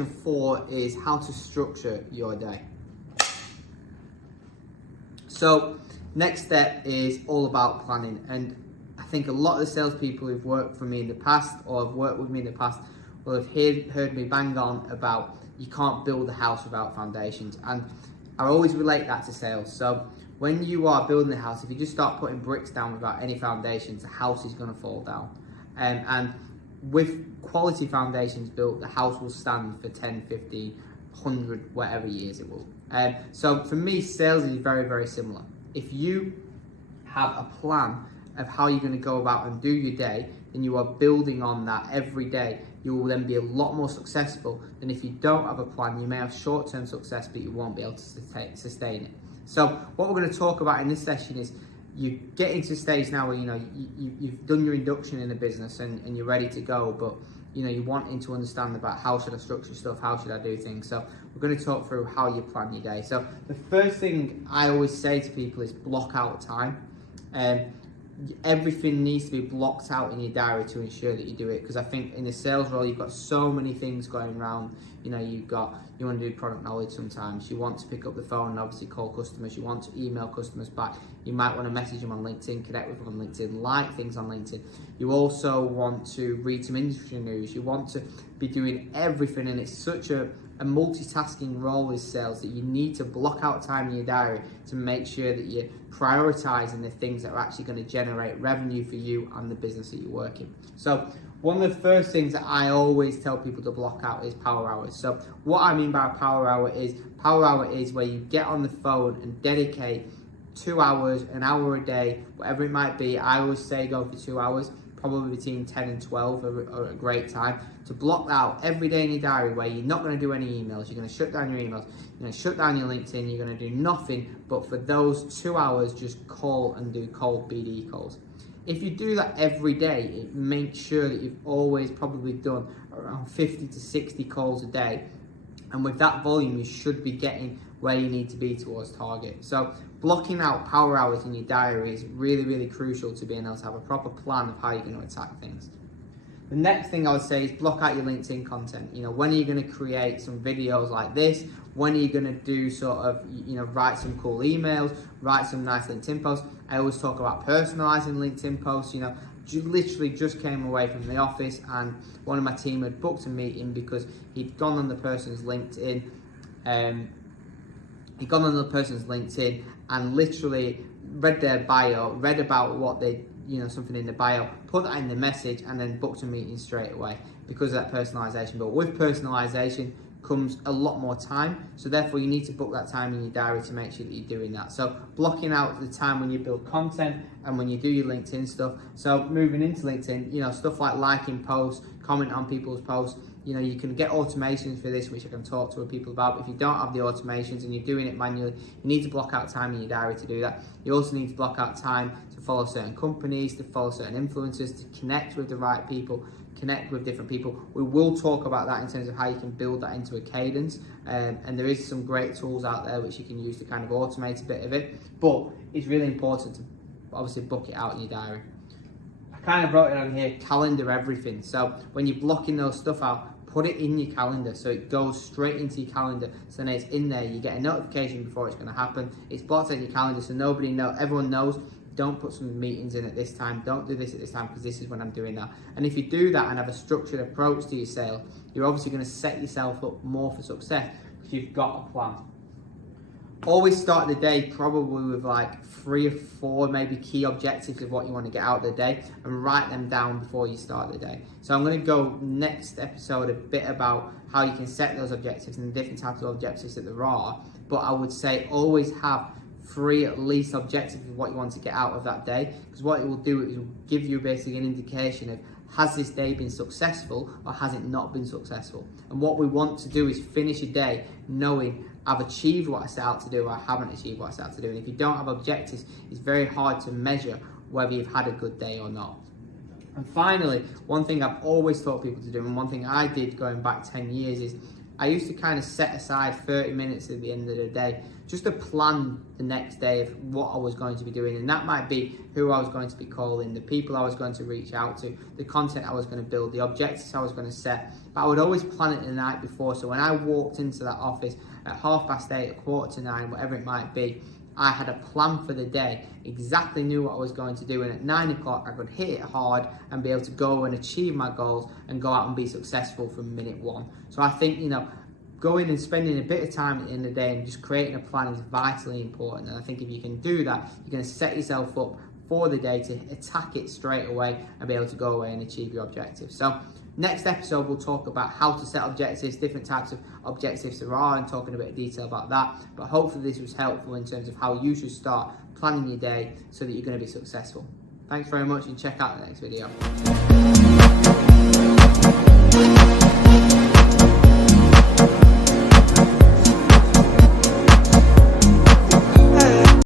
section 4 is how to structure your day. So next step is all about planning, and I think a lot of the salespeople who've worked for me in the past or have worked with me in the past will have heard me bang on about you can't build a house without foundations, and I always relate that to sales. So when you are building a house, if you just start putting bricks down without any foundations, the house is going to fall down. And with quality foundations built, the house will stand for 10, 15, 100, whatever years it will. So for me, sales is very, very similar. If you have a plan of how you're going to go about and do your day, then you are building on that every day. You will then be a lot more successful than if you don't have a plan. You may have short-term success, but you won't be able to sustain it. So what we're going to talk about in this session is you get into a stage now where you've done your induction in a business and you're ready to go, but you're wanting to understand about how should I structure stuff, how should I do things. So we're going to talk through how you plan your day. So the first thing I always say to people is block out time. Everything needs to be blocked out in your diary to ensure that you do it, because I think in the sales role you've got so many things going around. You want to do product knowledge sometimes, you want to pick up the phone and obviously call customers, you want to email customers back, you might want to message them on LinkedIn, connect with them on LinkedIn, like things on LinkedIn. You also want to read some industry news, you want to be doing everything, and it's such a multitasking role is sales that you need to block out time in your diary to make sure that you're prioritizing the things that are actually going to generate revenue for you and the business that you're working. So one of the first things that I always tell people to block out is power hours. So what I mean by a power hour is where you get on the phone and dedicate 2 hours, an hour a day, whatever it might be. I always say go for 2 hours. Probably between 10 and 12 are a great time to block out every day in your diary where you're not going to do any emails. You're going to shut down your emails, you're going to shut down your LinkedIn, you're going to do nothing but for those 2 hours just call and do cold BD calls. If you do that every day, it makes sure that you've always probably done around 50 to 60 calls a day, and with that volume you should be getting where you need to be towards target. So blocking out power hours in your diary is really, really crucial to being able to have a proper plan of how you're going to attack things. The next thing I would say is block out your LinkedIn content. When are you going to create some videos like this? When are you going to do write some cool emails, write some nice LinkedIn posts? I always talk about personalizing LinkedIn posts. Literally just came away from the office and one of my team had booked a meeting because he'd gone on the person's LinkedIn. He'd gone on the person's LinkedIn and literally read their bio, read about what they, something in the bio, put that in the message, and then booked a meeting straight away because of that personalization. But with personalization comes a lot more time, so therefore you need to book that time in your diary to make sure that you're doing that. So blocking out the time when you build content and when you do your LinkedIn stuff. So moving into LinkedIn, stuff like liking posts, comment on people's posts. You can get automations for this, which I can talk to people about. But if you don't have the automations and you're doing it manually, you need to block out time in your diary to do that. You also need to block out time to follow certain companies, to follow certain influencers, to connect with the right people, connect with different people. We will talk about that in terms of how you can build that into a cadence. And there is some great tools out there which you can use to kind of automate a bit of it. But it's really important to obviously book it out in your diary. I kind of wrote it on here, calendar everything. So when you're blocking those stuff out, put it in your calendar so it goes straight into your calendar. So then it's in there, you get a notification before it's going to happen. It's blocked in your calendar so everyone knows. Don't put some meetings in at this time, don't do this at this time because this is when I'm doing that. And if you do that and have a structured approach to your sale, you're obviously going to set yourself up more for success because you've got a plan. Always start the day probably with like 3 or 4 maybe key objectives of what you want to get out of the day, and write them down before you start the day. So I'm going to go next episode a bit about how you can set those objectives and the different types of objectives that there are. But I would say always have 3 at least objectives of what you want to get out of that day, because what it will do is it will give you basically an indication of has this day been successful or has it not been successful. And what we want to do is finish a day knowing I've achieved what I set out to do or I haven't achieved what I set out to do. And if you don't have objectives, it's very hard to measure whether you've had a good day or not. And finally, one thing I've always taught people to do, and one thing I did going back 10 years, is I used to kind of set aside 30 minutes at the end of the day just to plan the next day of what I was going to be doing. And that might be who I was going to be calling, the people I was going to reach out to, the content I was going to build, the objectives I was going to set. But I would always plan it the night before. So when I walked into that office at 8:30, 8:45, whatever it might be, I had a plan for the day, exactly knew what I was going to do, and at 9 o'clock I could hit it hard and be able to go and achieve my goals and go out and be successful from minute one. So I think, going and spending a bit of time at the end of the day and just creating a plan is vitally important. And I think if you can do that, you're going to set yourself up for the day to attack it straight away and be able to go away and achieve your objectives. So next episode, we'll talk about how to set objectives, different types of objectives there are, and talking a bit of detail about that. But hopefully this was helpful in terms of how you should start planning your day so that you're going to be successful. Thanks very much, and check out the next video.